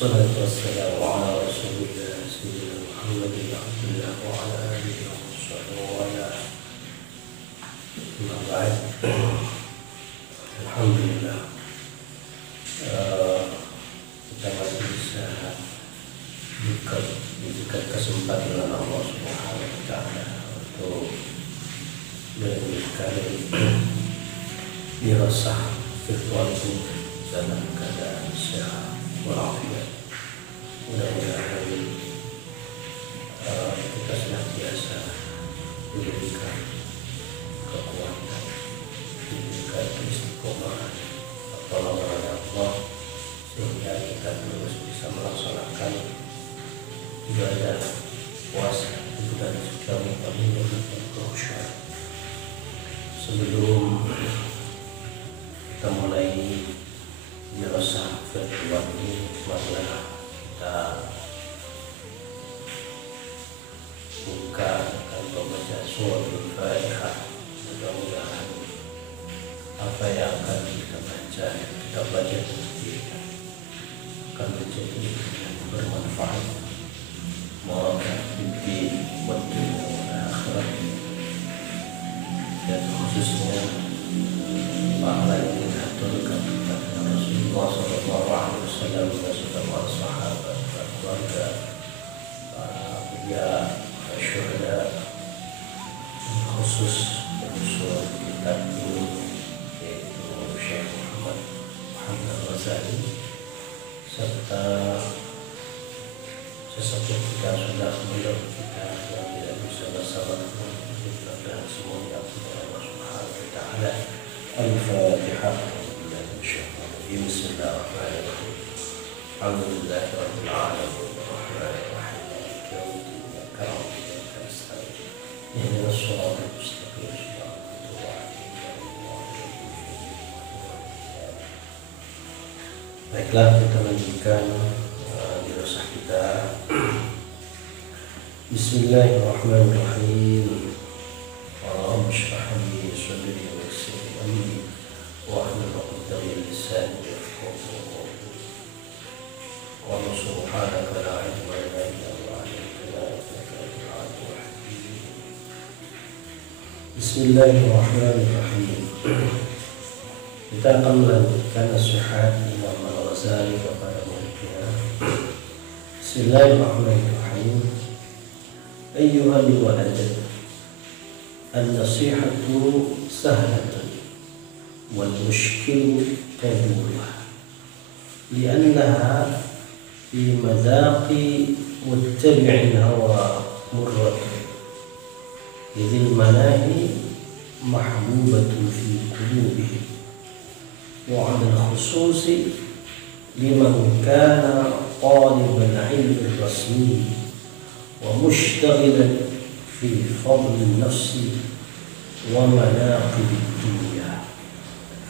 والصلاة والسلام على رسول الله سيدنا محمد بن عبد الله وعلى آله وصحبه وعلى أما بعد. Alhamdulillah, kita masih bisa diberikan kesempatan dengan Allah Subhanahu wa Ta'ala untuk melanjutkan dirasah virtual ini dalam keadaan sehat walafiat. Mudah-mudahan kita senantiasa diberikan kekuatan, diberikan istiqomah, pertolongan Allah, sehingga kita terus bisa melaksanakan ibadah puasa di bulan suci Ramadan dengan kekhusyuan. Sebelum kita mulai dirasah virtual ini, marilah kita buka dan membaca surah Al-Fatihah. Mudah-mudahan apa yang akan kita baca nanti akan menjadi yang bermanfaat di dunia dan akhirat, dan khususnya pahala yang kita aturkan kepada Rasulullah SAW beserta para sahabat, para keluarga, para awliya, para syuhada, khusus unsur kitab ini yaitu Syekh Muhammad Al-Ghazali, serta sesuatu kita sudah menurut kita yang tidak bisa bersama dan semuanya oleh Allah Subhanahu wa Ta'ala. Al-Fatihah. Bismillahirrahmanirrahim. Alhamdulillahi rabbil alamin arrahmanir rahim maliki yaumiddin iyyaka na'budu wa iyyaka nasta'in ihdinas siratal mustaqim siratal ladzina an'amta 'alaihim. Baiklah, kita lanjutkan dirasah kita. Bismillahirrahmanirrahim. Rabbi shrah li sadri wa yassir li amri wahlul 'uqdatam min lisani yafqahu qawli. Wa subhanaka la ilma lana illa ma 'allamtana innaka antal 'alimul hakim. Bismillahirrahmanirrahim. Kita akan melanjutkan nasihat Imam Al-Ghazali kepada muridnya. Bismillahirrahmanirrahim. Ayyuhal walad, an-nasihatu sahlatun wal mushkilu kabulha li'annaha fi madaqi muttabi'il hawa murratun idhil manahi mahbubatun fi qulubihim wa 'ala al-khususi liman kana taliban 'ilmi rasmi wa mushtagilan fi fadli nafsi wa manaqib ad-dunya,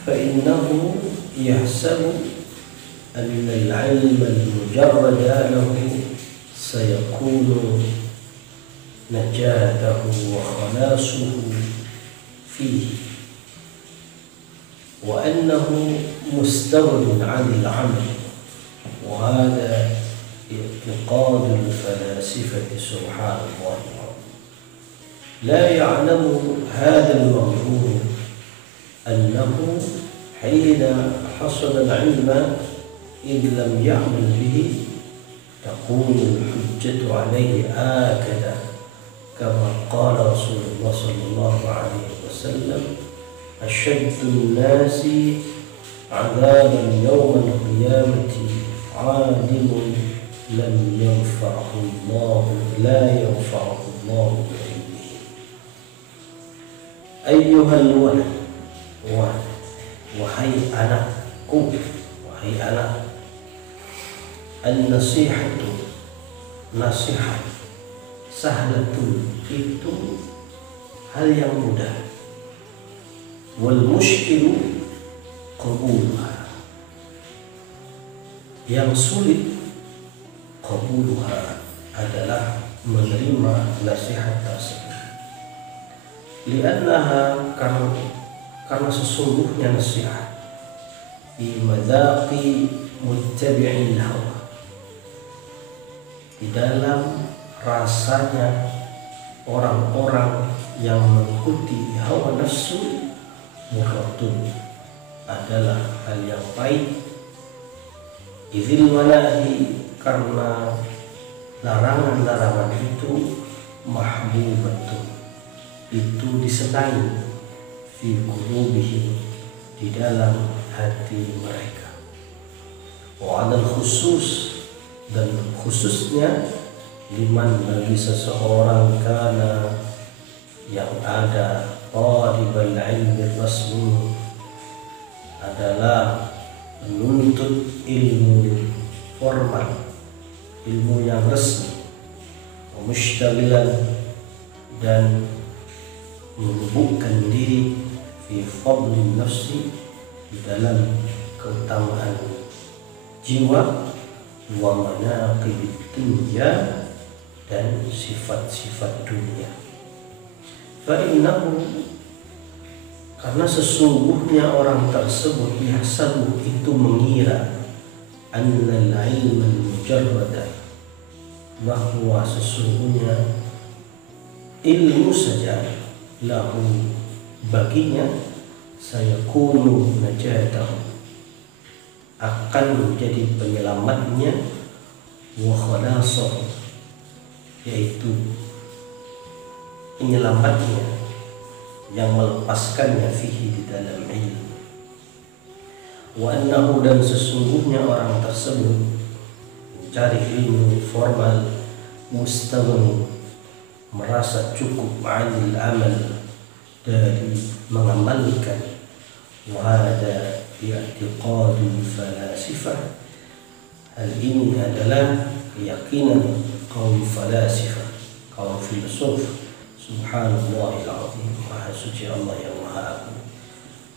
fa innahu yahsabu anna al-'ilma al-mujarrada lahu sayakunu najatahu wa khalasuhu fihi, wa annahu mustaghnin 'anil 'amal, wa hadha اعتقاد الفلاسفة سبحان الله. لا يعلم هذا المغرور أنه حين حصل العلم إن لم يعمل به تكون الحجة عليه آكدا، كما قال رسول الله صلى الله عليه وسلم: أشد الناس عذابا يوم القيامة عالم لا ينفعه الله بعلمه. أيها الولد، wahai anakku, wahai anak, an-nasihatu, nasihat, sahlatun, itu hal yang mudah, wal mushkilu qabuluha, yang sulit qabuluha adalah menerima nasihat tersebut. Li'annaha, karena sesungguhnya nasihat fi madaqi muttabi'il hawa, di dalam rasanya orang-orang yang mengikuti hawa nafsu murratun adalah hal yang pahit. Idzil manahi, karena larangan-larangan itu mahbubatun, itu disenangi, fi qulubihim, di dalam hati mereka. Wa adal khusus, dan khususnya liman, bagi seseorang kana yang ada talibal ilmi rasmi, adalah menuntut ilmu formal, ilmu yang resmi, mustaqilan, dan menyibukkan diri fi fadlin nafsi, di dalam keutamaan jiwa, wa manaqibid dunya, dan sifat-sifat dunia. Fa innahu, karena sesungguhnya orang tersebut yahsabu, itu mengira, annal ilman mujarrada, bahwa sesungguhnya ilmu saja, lahu, baginya, sayakunu najatahu, akan menjadi penyelamatnya, wa khalasahu, yaitu penyelamatnya yang melepaskannya fihi, di dalam ilmu. Wa annahu, dan sesungguhnya orang tersebut mencari ilmu formal, mustaghni, merasa cukup, anil amal, dari mengamalkan, wa hada i'tiqadul falasifah, hal ini adalah keyakinan kaum falasifah, kaum filsuf. Subhanallahil azim, maha suci Allah yang maha agung.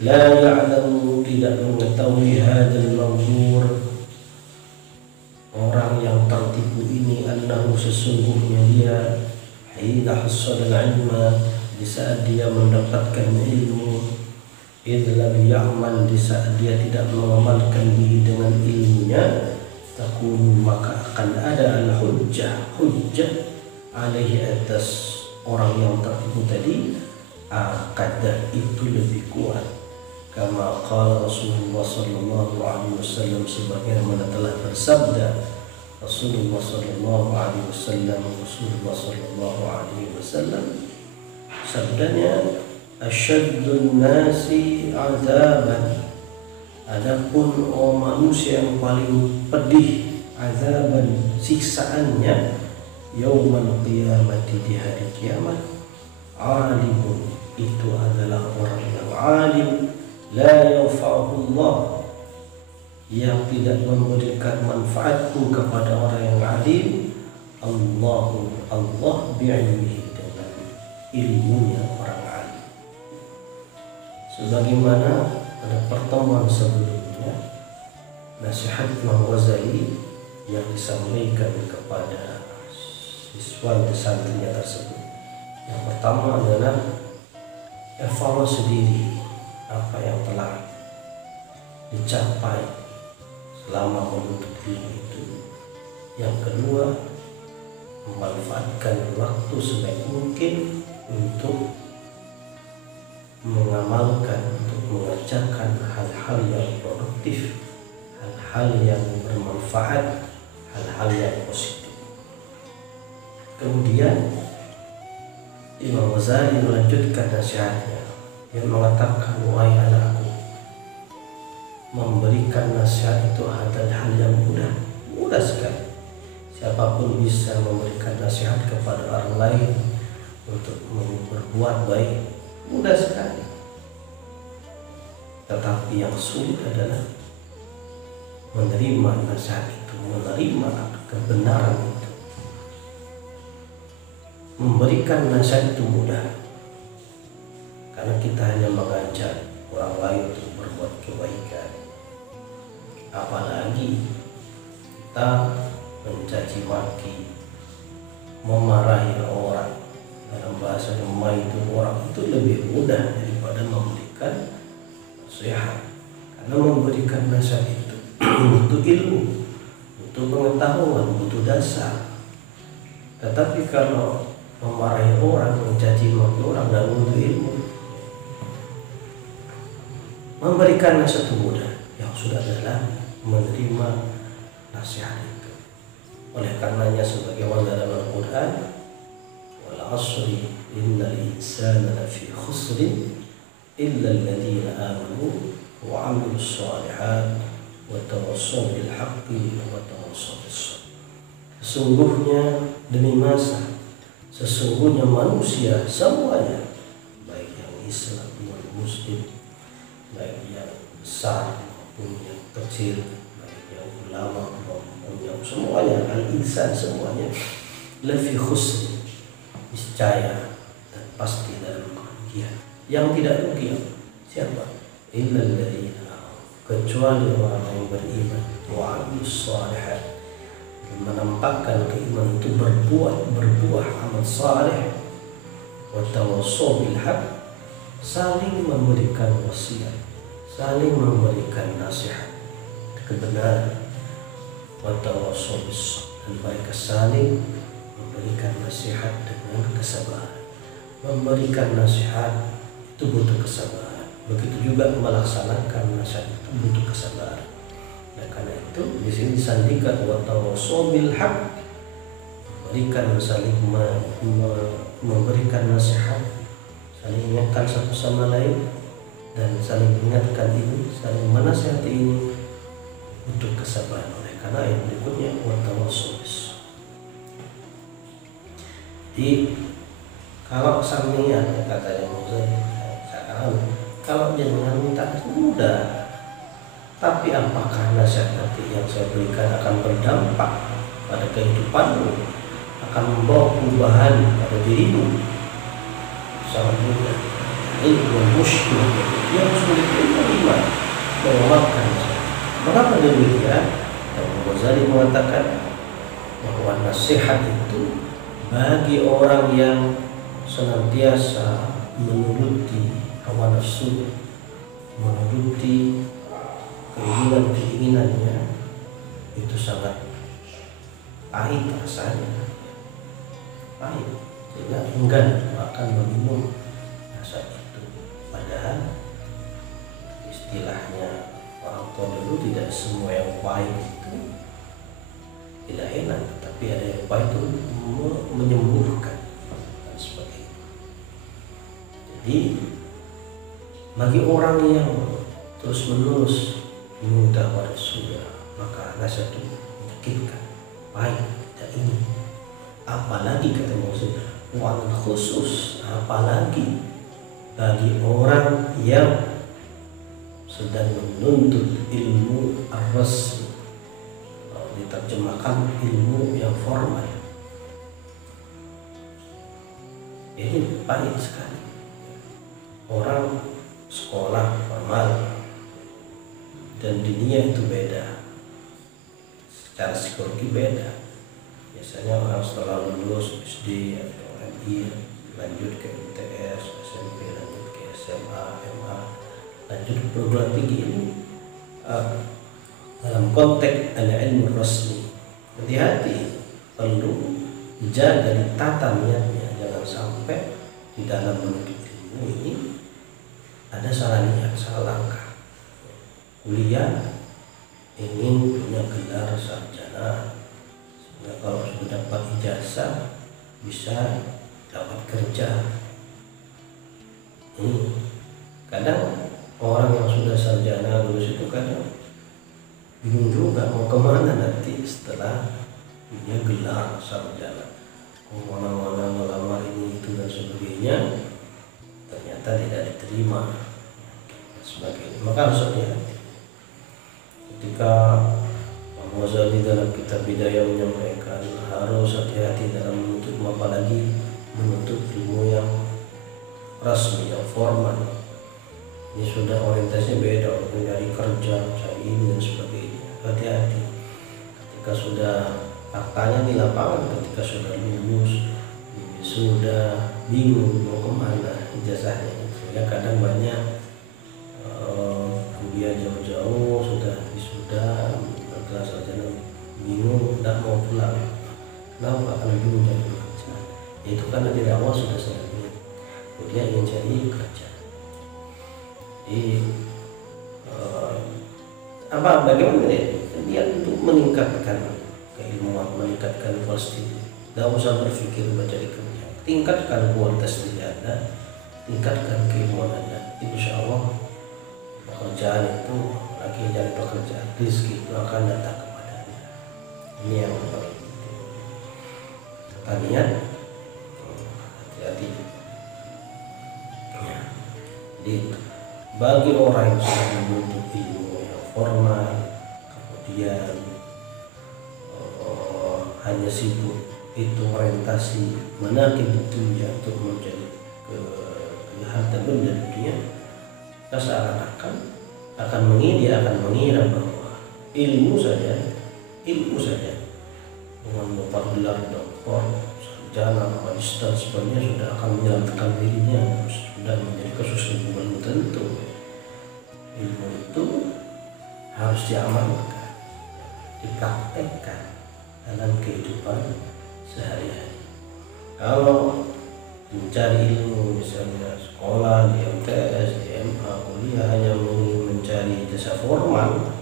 La ya'lamu, tidak mengetahui, hadzal mawdur, orang yang tertipu ini, annahu, sesungguhnya dia, hina hasadal ilma, di saat dia mendapatkan ilmu, idh lam ya'mal, di saat dia tidak mengamalkan diri dengan ilmunya, takunu, maka akan ada al-hujjah, hujjah, alaihi, atas orang yang tertipu tadi, akad, itu lebih kuat. Kama qala Rasulullah sallallahu alaihi wasallam, sebagaimana telah bersabda Rasulullah sallallahu alaihi wasallam, Rasulullah sallallahu alaihi wasallam, sabdanya, asyaddun nasi azaban, adapun manusia yang paling pedih, azaban, siksaannya, yaumal qiyamati, di hari kiamat, alimun, itu adalah orang yang alim, la yanfa'ullah, yang tidak memberikan manfaatku kepada orang yang alim, Allah bi'ilmihi, dengan ilmunya orang alim. Sebagaimana pada pertemuan sebelumnya, nasihat Imam Ghazali yang disampaikan kepada siswa pesantrennya tersebut, yang pertama adalah evaluasi diri, apa yang telah dicapai selama menuntut ilmu itu. Yang kedua, memanfaatkan waktu sebaik mungkin untuk mengamalkan, untuk mengerjakan hal-hal yang produktif, hal-hal yang bermanfaat, hal-hal yang positif. Kemudian Imam Ghazali melanjutkan nasihatnya, yang mengatakan, wahai anakku, memberikan nasihat itu adalah hal yang mudah sekali. Siapapun bisa memberikan nasihat kepada orang lain untuk berbuat baik, mudah sekali. Tetapi yang sulit adalah menerima nasihat itu, menerima kebenaran itu. Memberikan nasihat itu mudah, karena kita hanya mengajak orang lain untuk berbuat kebaikan. Apalagi kita mencaci maki, memarahi orang, dalam bahasa Jemaah itu, orang itu lebih mudah daripada memberikan nasihat. Karena memberikan nasihat itu butuh ilmu, butuh pengetahuan, butuh dasar. Tetapi kalau memarahi orang, mencaci maki orang, dan menuntut ilmu, memberikan nasihat itu mudah, yang sudah dalam menerima nasihat itu. Oleh karenanya sebagaimana dalam Al-Quran, wal asri innal insana lafi khusrin illa alladhina amanu wa 'amilus shalihat wa tawassaw bil haqqi wa tawassaw bis sabr. Sesungguhnya demi masa, sesungguhnya manusia semuanya, baik yang Islam maupun Muslim, baik yang besar maupun yang kecil, baik yang ulama maupun yang semuanya, al-insan semuanya lafi khusr, niscaya dan pasti dalam kerugian. Yang tidak rugi siapa? Illal ladzina, kecuali orang yang beriman, wa 'amilus shalihat, menampakkan keimanan itu berbuah amal saleh, wa tawassaw bil haqq, saling memberikan wasiat, saling memberikan nasihat kebenaran, wa tawassaw bis sabr, dan mereka saling memberikan nasihat dengan kesabaran. Memberikan nasihat itu butuh kesabaran, begitu juga melaksanakan nasihat itu butuh kesabaran. Dan karena itu di sini disandingkan wa tawassaw bil haqq, memberikan, saling memberikan nasihat, saling ingatkan satu sama lain, dan saling ingatkan ini, saling menasihati ini butuh kesabaran. Oleh karena ayat berikutnya wa tawassaw bis sabr. Jadi kalau sampeyan katanya sekarang kalau jangan minta mudah, tapi apakah nasihat nanti yang saya berikan akan berdampak pada kehidupanmu, akan membawa perubahan pada dirimu? Sangat mudah. Ilmu musyrik yang sulit diterima, mengamalkan. Mengapa demikian? Imam Ghazali mengatakan bahwa nasihat itu bagi orang yang senantiasa menuruti hawa nafsu, menuruti keinginannya, itu sangat pahit rasanya, pahit, sehingga enggan akan meminum nasihat itu. Padahal istilahnya orang tua dulu, tidak semua yang pahit itu tidak enak, tapi ada yang pahit itu menyembuhkan dan sebagainya. Jadi bagi orang yang terus menerus minta pada surga, maka nasihat itu menyakitkan, pahit, tidak ingin. Apalagi kata maksud wal khusus, apalagi bagi orang yang sedang menuntut ilmu ar-rasmi, diterjemahkan ilmu yang formal. Ini pahit sekali. Orang sekolah formal dan dunia itu beda, secara psikologi beda. Biasanya orang setelah lulus SD atau MI lanjut ke ITS, SMP, lanjut ke SMA, MA, lanjut ke perguruan tinggi. Ini dalam konteks ada ilmu rasmi. Hati-hati, perlu dijaga, ditata niatnya, jangan sampai di dalam menuntut ilmu ini ada salah niat, salah langkah. Kuliah ingin punya gelar sarjana, sehingga kalau sudah dapat ijazah bisa dapat kerja. Kadang orang yang sudah sarjana lulus itu kadang bingung juga mau kemana nanti setelah punya gelar sarjana, kemana-mana melamar ini itu dan sebagainya, ternyata tidak diterima sebagainya. Maka harus hati-hati. Ketika Imam Ghazali dalam kitab Bidayah menyampaikan harus hati-hati dalam menuntut, apalagi menuntut ilmu yang rasmi, yang formal. Ini sudah orientasinya beda, orang dari kerja, cari ini dan sebagainya. Hati-hati. Ketika sudah faktanya di lapangan, ketika sudah lulus, sudah bingung mau kemana ijazahnya. Sehingga kadang banyak kuliah jauh-jauh, sudah gelar sarjana, bingung, tidak mau pulang. Kenapa? Karena bingung jadi Itu karena dari awal sudah sangat niat. Dia ingin cari kerja. Jadi bagaimana dia untuk meningkatkan keilmuan, meningkatkan kualitas. Tidak usah berpikir mencari kerja, tingkatkan kualitas diri Anda, tingkatkan keilmuan Anda. Insya Allah pekerjaan itu, lagi cari pekerjaan, rezeki itu akan datang kepada Anda. Ini yang paling penting. Pertanian, hati-hati. Ya. Jadi bagi orang yang sudah menuntut ilmu yang formal, kemudian hanya sibuk itu orientasi menakib dunia untuk menjadi harta benda dunia, seakan-akan dia akan mengira bahwa ilmu saja dengan dapat gelar doktor, sarjana, magister sebagainya sudah akan menyelamatkan dirinya, sudah menjadi kasus. Belum tentu. Ilmu itu harus diamalkan, dipraktekkan dalam kehidupan sehari-hari. Kalau mencari ilmu misalnya sekolah di MTS, di MA, kuliah hanya mencari jasa formal,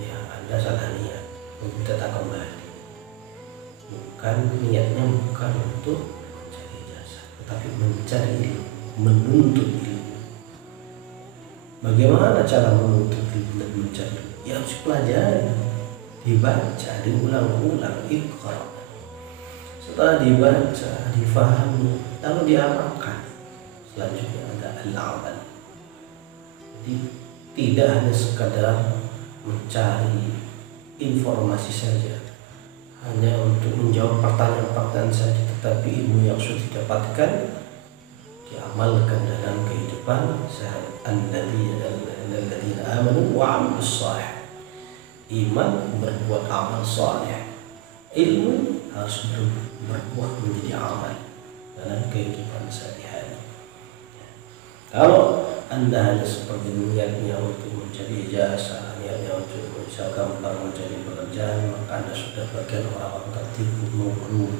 ya Anda salah niat, meminta tak kembali. Bukan niatnya bukan untuk mencari jasa, tetapi mencari ilmu, menuntut ilmu. Bagaimana cara menuntut ilmu dan mencari ilmu? Ya harus dipelajari, dibaca, diulang-ulang, iqra. Setelah dibaca, difahami, lalu diamalkan. Selanjutnya ada al-amal. Jadi tidak hanya sekadar mencari informasi saja, hanya untuk menjawab pertanyaan-pertanyaan saja, tetapi ilmu yang sudah didapatkan diamalkan dalam kehidupan sehari-hari. Alladzina amanu wa 'amilus shalih. Iman berbuat amal saleh, ilmu harus berbuat menjadi amal dalam kehidupan sehari-hari. Kalau Anda hanya seperti niatnya untuk mencari jasa, niatnya untuk misalkan mencari pekerjaan, maka Anda sudah bagian orang-orang tertipu, mengurung.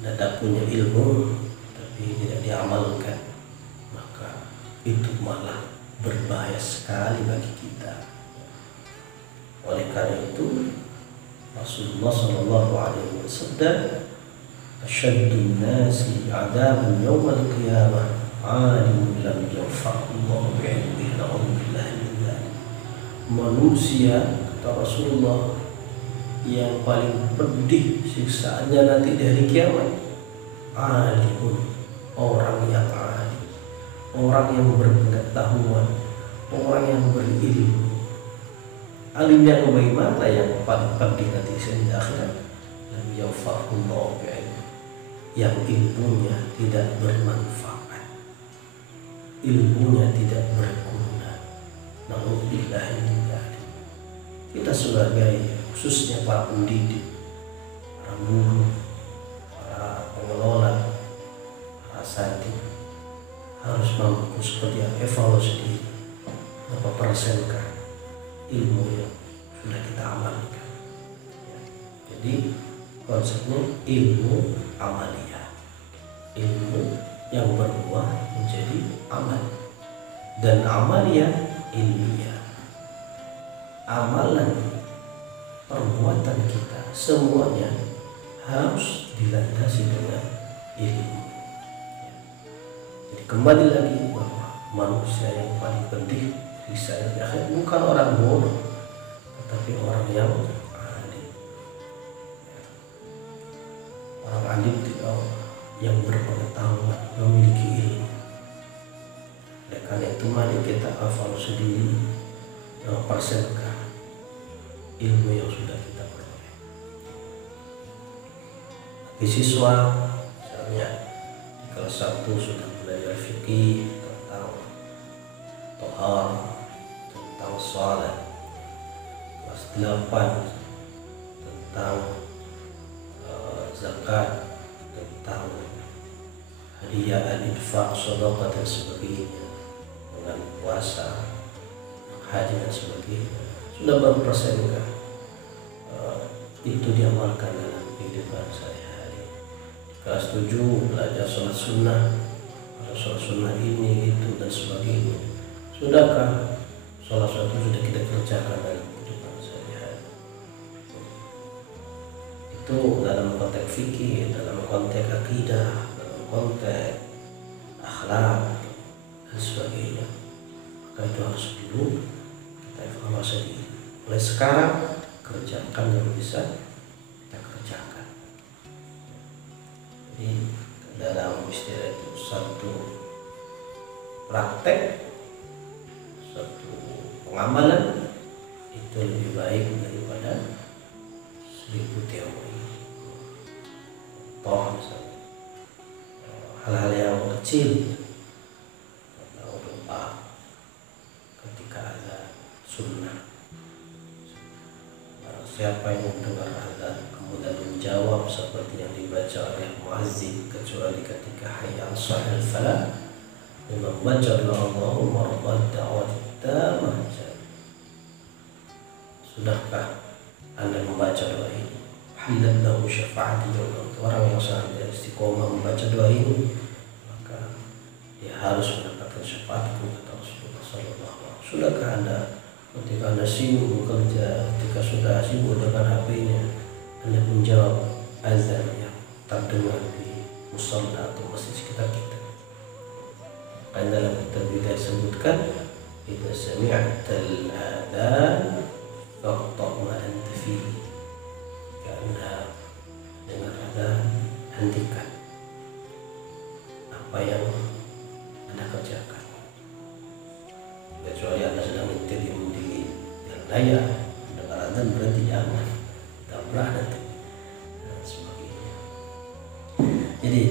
Anda tidak punya ilmu tapi tidak diamalkan, maka itu malah berbahaya sekali bagi kita. Oleh karena itu Rasulullah SAW bersabda, "Asyaddun nasi 'adaban yawmal qiyamah 'alimun lam yanfa'allahu bi'ilmihi na'udzubillahi min dzalik." Manusia, kata Rasulullah, yang paling pedih siksaannya nanti di hari kiamat, alimun, orang yang alim, orang yang berpengetahuan, orang yang berilmu. Alim yang bagaimana? Yang paling penting nanti di akhirat, lam yanfa'ullahu bi'ilmi, yang ilmunya tidak bermanfaat, ilmunya tidak berguna. Na'udzubillahi min dzalik. Kita sebagai khususnya para pendidik, para guru, para pengelola, para asatidz harus mampu seperti yang evaluasi diri, berapa persenkah ilmu yang sudah kita amalkan. Ya. Jadi konsepnya ilmu amaliyah, ilmu yang berbuah menjadi amal, dan amaliyah ilmiah. Amalan perbuatan kita semuanya harus dilandasi dengan ilmu. Ya. Jadi kembali lagi bahwa manusia yang paling penting bisa di akhir bukan orang bodoh, tetapi orang yang alim. Orang alim yang berpengetahuan, memiliki ilmu. Oleh karena itu mari kita evaluasi diri, persenkah ilmu yang sudah kita peroleh. Bagi siswa misalnya di kelas 1 sudah belajar fikih tentang tohar, tentang sholat, kelas 8 tentang zakat, tentang hadiah, infak, sedekah dan sebagainya, dengan puasa, haji dan sebagainya, sudah berpersenkah itu diamalkan dalam kehidupan sehari-hari. Kelas 7 belajar sholat sunnah, sholat sunnah ini, itu, dan sebagainya. Sudahkah sholat itu sudah kita kerjakan dalam kehidupan sehari-hari? Itu dalam konteks fikih, dalam konteks akidah, dalam konteks akhlak dan sebagainya. Maka itu harus dulu kita evaluasi diri. Mulai sekarang kerjakan yang bisa kita kerjakan. Jadi dalam istilah itu satu praktek, satu pengamalan itu lebih baik daripada 1000 teori. Toh misalnya hal-hal yang kecil, doa ketika ada sunnah. Siapa yang mendengar azan kemudian menjawab seperti yang dibaca oleh muazzin kecuali ketika hayya 'alal falah, dan membaca Allahumma rabbad da'wati tammah. Sudahkah Anda membaca doa ini? Halat lahu syafa'ati yawmal. Orang yang sangat istiqomah membaca doa ini, maka dia harus mendapatkan syafaatku, kata Rasulullah SAW. Sudahkah Anda ketika Anda sibuk bekerja, ketika sudah sibuk dengan HP-nya, Anda menjawab azan yang terdengar di musalla atau masjid sekitar kita? Anda dalam kitab kita disebutkan, idza sami'tal adzan faqta' ma anta fihi. Jika Anda dengar adzan, hentikan apa yang Anda kerjakan. Kecuali Anda sedang nyetir di jalan raya, dengar adzan berhenti, jangan tabrak nanti dan sebagainya. Jadi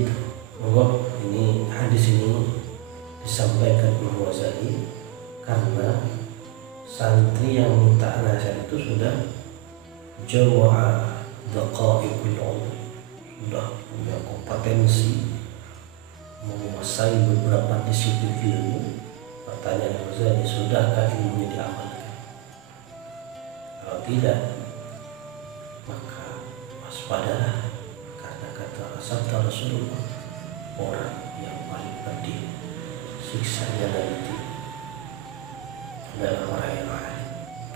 monggo, ini hadis ini disampaikan Imam Ghazali karena santri yang minta nasihat itu sudah jawa'a daqaiqul ulum, sudah punya kompetensi menguasai beberapa disiplin ilmu. Pertanyaan Ghazali, sudahkah ilmunya diamalkan? Kalau tidak, maka waspadalah, karena kata sabda Rasulullah, orang yang paling pedih siksanya nanti adalah orang yang alim.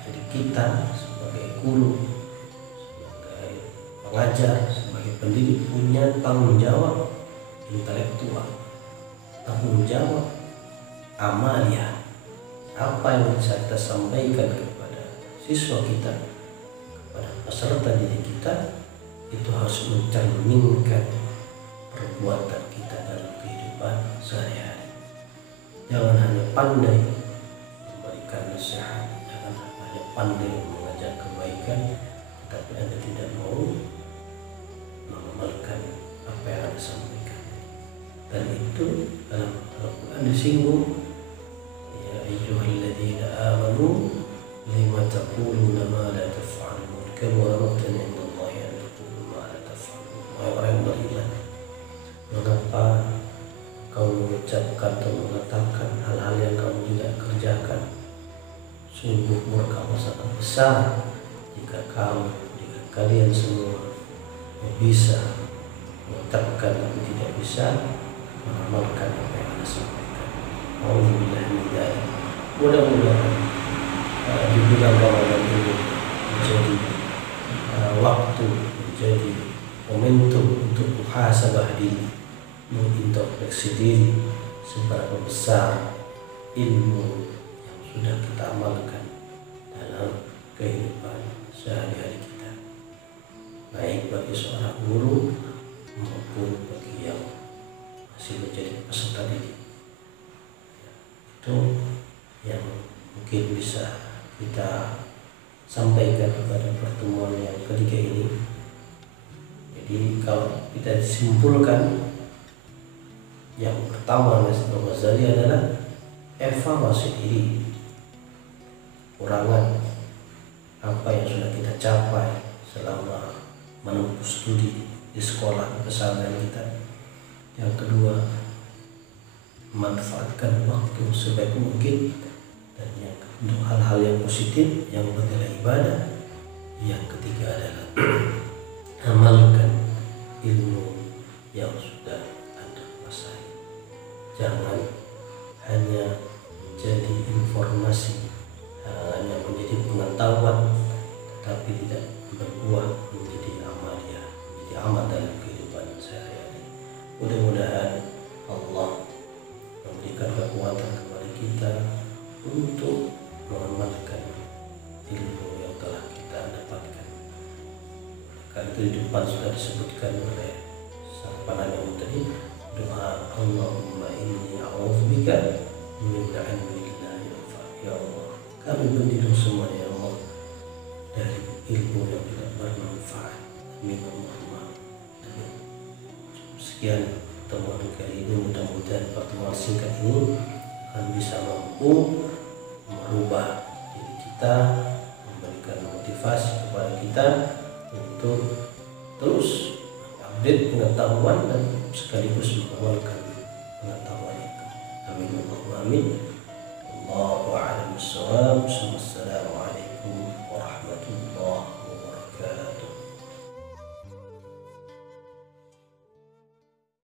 Jadi kita sebagai guru, sebagai pengajar, sebagai pendidik punya tanggung jawab intelektual, tanggung jawab amalia. Apa yang bisa kita sampaikan kepada siswa kita, kepada peserta didik kita, itu harus mencerminkan perbuatan kita dalam kehidupan sehari-hari. Jangan hanya pandai memberikan nasihat, jangan hanya pandai mengajak kebaikan, tapi Anda tidak mau mengamalkan apa yang Anda sampaikan. Dan itu dalam Al-Quran disinggung, ya ayyuhalladzina amanu lima taquluna ma la taf'alun, kabura maqtan 'indallahi an taqulu ma la taf'alun. Wahai orang yang beriman, mengapa kau mengucapkan atau mengatakan hal-hal yang kamu tidak kerjakan? Sungguh murka sangat besar jika kalian semua bisa mengucapkan tapi tidak bisa mengamalkan apa yang Anda sampaikan. Alhamdulillah min dzalik. Mudah-mudahan di bulan Ramadan ini menjadi waktu, menjadi momentum untuk muhasabah diri, mengintrospeksi diri seberapa besar ilmu yang sudah kita amalkan dalam kehidupan sehari-hari kita, baik bagi seorang guru maupun bagi yang masih menjadi peserta didik. Itu yang mungkin bisa kita sampaikan pada pertemuan yang ketiga ini. Jadi kalau kita simpulkan, yang pertama Imam Ghazali adalah evaluasi diri, kurangan apa yang sudah kita capai selama menempuh studi di sekolah pesantren kita. Yang kedua, manfaatkan waktu sebaik mungkin, dan yang untuk hal-hal yang positif yang bernilai ibadah. Yang ketiga adalah amalkan ilmu yang sudah Anda kuasai. Jangan hanya menjadi informasi, hanya menjadi pengetahuan, tetapi tidak berbuah menjadi amalia, menjadi amal dalam kehidupan sehari-hari. Mudah-mudahan Allah memberikan kekuatan kepada kita untuk mengamalkan ilmu yang telah kita dapatkan. Karena itu di depan sudah disebutkan oleh sang penanya tadi, doa Allahumma inni a'udzubika min ilmin la yanfa. Ya Allah, kami berlindung semua ya Allah dari ilmu yang tidak bermanfaat. Amin Allahumma amin. Sekian pertemuan kali ini, mudah-mudahan pertemuan singkat ini akan bisa mampu merubah diri kita, memberikan motivasi kepada kita untuk terus update pengetahuan dan sekaligus mengamalkan pengetahuan itu. Amin Allahumma amin. Allahu a'lam bissawab. Wassalamualaikum